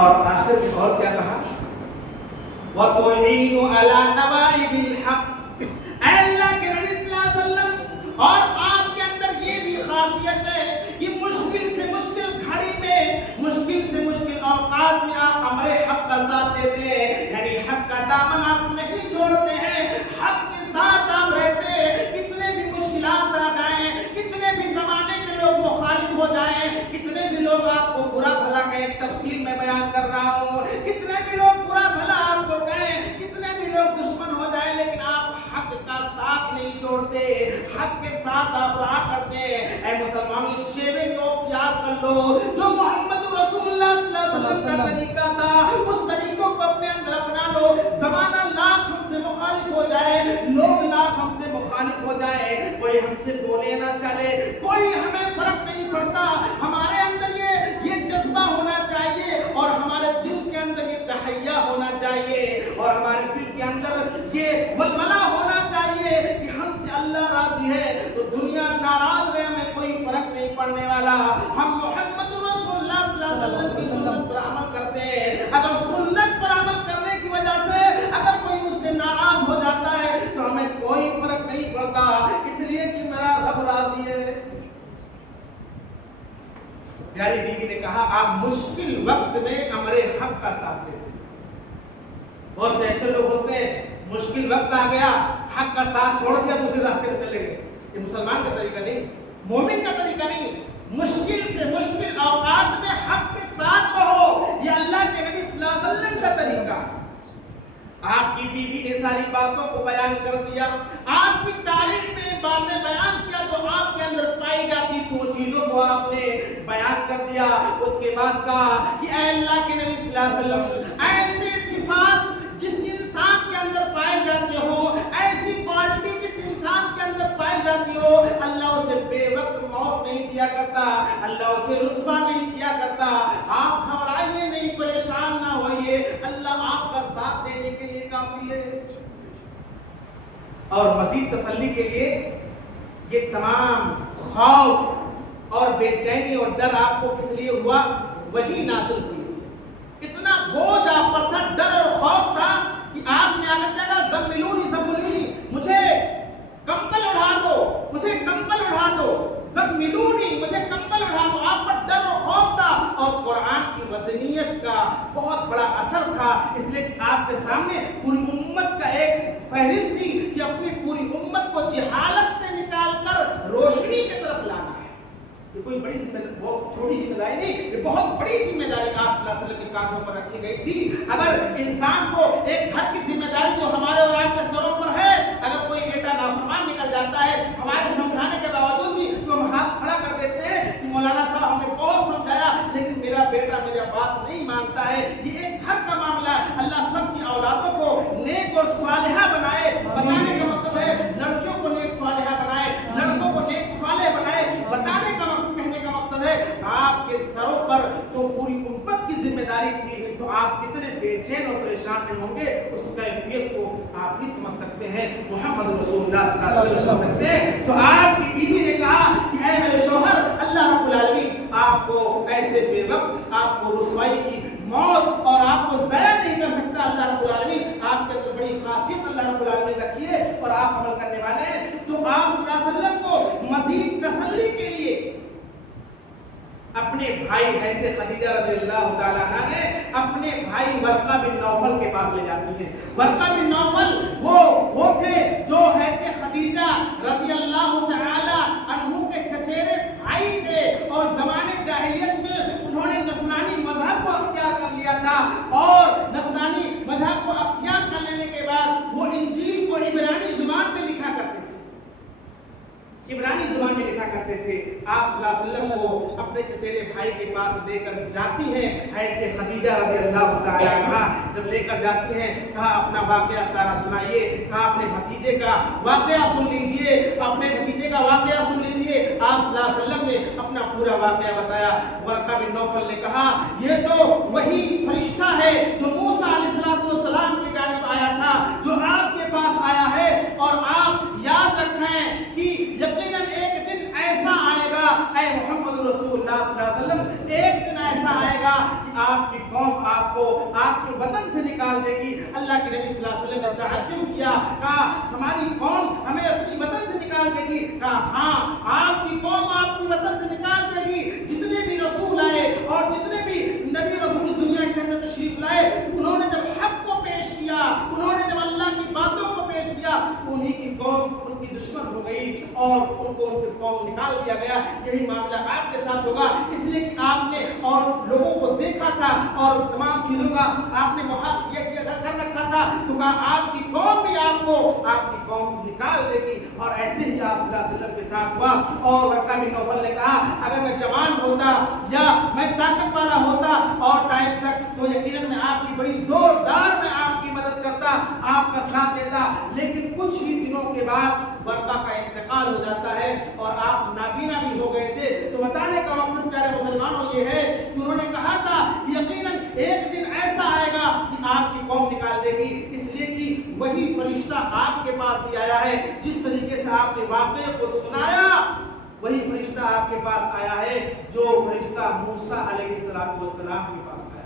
اور آخر میں اور کیا کہا؟ وَتُعِينُ عَلَى نَوَائِبِ الْحَقِّ. اے اللہ کے نبی صلی اللہ علیہ وسلم، اور آپ کے اندر یہ بھی خاصیت ہے کہ مشکل سے مشکل گھڑی میں، مشکل سے مشکل اوقات میں آپ امر حق کا ساتھ دیتے ہیں، یعنی حق کا دامن آپ نہیں چھوڑتے ہیں، حق کے ساتھ آپ رہتے ہیں. کتنے بھی مشکلات آ جائیں، کتنے بھی زمانے کے لوگ مخالف ہو جائیں، کتنے بھی لوگ آپ کو برا بھلا کا ایک تفصیل میں بیان کر رہا ہوں، کتنے بھی لوگ برا بھلا آپ کو کہیں، کتنے بھی لوگ دشمن ہو جائیں، لیکن آپ حق کا ساتھ نہیں چھوڑتے، حق کے ساتھ آپ رہا کرتے ہیں. اے مسلمانوں، اس شیوے کو اختیار کر لو جو محمد رسول اللہ صلی اللہ علیہ وسلم کا طریقہ تھا، اس طریقوں کو اپنے اندر اپنا لو. زمانہ لاکھ ہم سے مخالف ہو جائے، لوگ لاکھ ہم سے مخالف ہو جائے، کوئی ہم سے بولے نہ چلے، کوئی ہمیں فرق نہیں پڑتا. ہمارے اندر یہ جذبہ ہونا چاہیے، اور ہمارے دل کے اندر یہ تحیہ ہونا چاہیے، اور ہمارے دل کے اندر یہ ولولہ ہونا چاہیے کہ ہم سے اللہ راضی ہے تو دنیا ناراض رہے، ہمیں کوئی فرق نہیں پڑنے والا. ہم محمد رسول اللہ صلی اللہ علیہ وسلم کی سنت پر عمل کرتے ہیں. اگر سنت پر عمل کرنے کی وجہ سے اگر کوئی مجھ سے ناراض ہو جاتا ہے تو ہمیں کوئی فرق نہیں پڑتا، اس لیے کہ میرا رب راضی ہے. پیاری بیوی نے کہا آپ مشکل وقت میں امر حق کا ساتھ دیتے ہیں. بہت سے ایسے لوگ ہوتے ہیں، مشکل وقت آ گیا، حق کا ساتھ چھوڑ دیا، دوسرے راستے پہ چلے گئے. یہ مسلمان کا طریقہ نہیں، مومن کا طریقہ نہیں. مشکل سے مشکل اوقات میں حق کے ساتھ رہو، یہ اللہ کے نبی صلی اللہ علیہ وسلم کا طریقہ. آپ کی بیوی نے ساری باتوں کو بیان کر دیا، آپ کی تاریخ میں باتیں بیان کیا جو آپ کے اندر پائی جاتی تھی، وہ چیزوں کو آپ نے بیان کر دیا. اس کے بعد کہا کہ اے اللہ کے نبی صلی اللہ علیہ وسلم، ایسے صفات جس انسان کے اندر پائے جاتے ہو، ایسی کوالٹی جس انسان کے اندر پائی جاتی ہو، اللہ اسے بے وقت موت نہیں دیا کرتا، اللہ اسے رسوا نہیں کیا کرتا. آپ گھبرائیے نہیں، پریشان نہ ہوئیے، اللہ آپ کا ساتھ دینے کے لیے کافی ہے. اور مزید تسلی کے لیے یہ تمام خوف اور بے چینی اور ڈر آپ کو کس لیے ہوا؟ وہی نازل ہوئی تھی. اتنا بوجھ آپ پر تھا، ڈر اور خوف تھا کہ آپ نے آگے کہا زملونی زملونی، مجھے کمبل اڑا دو، مجھے کمبل اڑا دو، زملونی، مجھے کمبل اڑا دو. آپ پر ڈر اور خوف تھا، اور قرآن کی وزنیت کا بہت بڑا اثر تھا، اس لیے کہ آپ کے سامنے پوری امت کا ایک فہرست تھی کہ اپنی پوری امت کو جہالت سے نکال کر روشنی کی طرف لانا ہے. یہ کوئی بڑی ذمہ داری، بہت چھوٹی ذمہ داری نہیں، یہ بہت بڑی ذمہ داری آپ صلی اللہ علیہ وسلم کے کاندھوں پر رکھی گئی تھی. اگر انسان کو ایک گھر کی ذمہ داری جو ہمارے اور آپ کے سروں پر ہے، اگر کوئی بیٹا نافرمان نکل جاتا ہے، ہمارے سمجھانے کے باوجود بھی تو ہم ہاتھ کھڑا کر دیتے ہیں کہ مولانا صاحب ہم نے بہت سمجھایا لیکن میرا بیٹا میرا بات نہیں مانتا ہے. یہ ایک گھر کا معاملہ ہے. اللہ سب کی اولادوں کو نیک اور صالحہ بنائے. بتانے کا مقصد ہے لڑکیوں کو نیک صالحہ بنائے، لڑکوں کو نیک صالح بنائے. بتانے کا مقصد، کہنے کا مقصد ہے آپ کے سروں پر تو پوری امت کی ذمہ داری تھی، تو آپ کتنے بے چین اور پریشان نہیں ہوں گے اس کیفیت کو آپ ہی سمجھ سکتے ہیں، محمد رسول اللہ صلی اللہ علیہ وسلم سمجھ سکتے ہیں. تو آپ کی بیوی نے کہا کہ اے میرے شوہر، اللہ رب العالمین آپ کو ایسے بے وقت، آپ کو رسوائی کی موت اور آپ کو ضائع نہیں کر سکتا. اللہ رب العالمین آپ کے اندر بڑی خاصیت اللہ رب العالمین رکھی ہے اور آپ عمل کرنے والے ہیں. تو آپ صلی اللہ علیہ وسلم کو مزید تسلی کے لیے اپنے بھائی حضرت خدیجہ رضی اللہ تعالیٰ عنہ نے اپنے بھائی ورقہ بن نوفل کے پاس لے جاتی ہیں. ورقہ بن نوفل وہ تھے جو حضرت خدیجہ رضی اللہ تعالیٰ عنہ کے چچیرے بھائی تھے، اور زمانے جاہلیت میں انہوں نے نصرانی مذہب کو اختیار کر لیا تھا، اور نصرانی مذہب کو اختیار کر لینے کے بعد وہ انجیل کو عبرانی زبان میں لکھا کرتے تھے، عبرانی زبان میں لکھا کرتے تھے. آپ صلی اللہ علیہ وسلم کو اپنے چچیرے بھائی کے پاس لے کر جاتی ہیں حضرت خدیجہ رضی اللہ تعالیٰ عنہا. جب لے کر جاتی ہیں کہا اپنا واقعہ سارا سنائیے، کہا اپنے بھتیجے کا واقعہ سن لیجئے، اپنے بھتیجے کا واقعہ سن لیجئے. آپ صلی اللہ علیہ وسلم نے اپنا پورا واقعہ بتایا. ورقہ بن نوفل نے کہا یہ تو وہی فرشتہ ہے جو موسیٰ علیہ السلام کی جانب آیا تھا، جو آپ کے پاس آیا ہے، اور آپ یاد رکھیں کہ یقیناً ایک دن ایسا آئے گا اے محمد رسول اللہ صلی اللہ علیہ وسلم، ایک دن ایسا آئے گا کہ آپ کی قوم آپ کو آپ کے وطن سے نکال دے گی۔ اللہ کے نبی صلی اللہ علیہ وسلم نے تعجب کیا، کہا ہماری قوم ہمیں اپنی وطن سے نکال دے گی؟ کہا ہاں، آپ کی قوم آپ کی وطن سے نکال دے گی۔ جتنے بھی رسول آئے اور جتنے بھی نبی رسول اس دنیا کے اندر تشریف لائے، انہوں نے جب حق کو پیش کیا، انہوں نے جب اللہ کی باتوں کو پیش کیا، انہی کی قوم ان کی دشمن ہو گئی اور ان کو ان کی قوم نکال دیا گیا۔ یہی معاملہ آپ کے ساتھ ہوگا، اس لیے کہ آپ نے اور لوگوں کو دیکھا تھا اور تمام چیزوں کا آپ نے محاذ کر رکھا تھا، تو کہا آپ کی قوم بھی آپ کو آپ کی قوم نکال دے گی۔ اور ایسے ہی آپ صلی اللہ علیہ وسلم کے ساتھ ہوا۔ اور ورقہ بن نوفل نے کہا اگر میں جوان ہوتا یا میں طاقت والا ہوتا اور ٹائم تک، تو یقیناً میں آپ کی بڑی زوردار میں آپ کی مدد کرتا، آپ کا ساتھ دیتا، لیکن کچھ ہی دنوں کے بعد ورقہ کا انتقال ہو جاتا ہے اور آپ نابینا بھی ہو گئے تھے۔ تو بتانے کا مقصد پیارے مسلمانوں یہ ہے کہ انہوں نے کہا تھا کہ یقیناً ایک دن ایسا آئے گا کہ آپ کی قوم نکال دے گی، اس لیے کہ وہی فرشتہ آپ کے پاس بھی آیا ہے۔ جس طریقے سے آپ نے واقعے کو سنایا، وہی فرشتہ آپ کے پاس آیا ہے جو فرشتہ موسیٰ علیہ السلام کے پاس آیا۔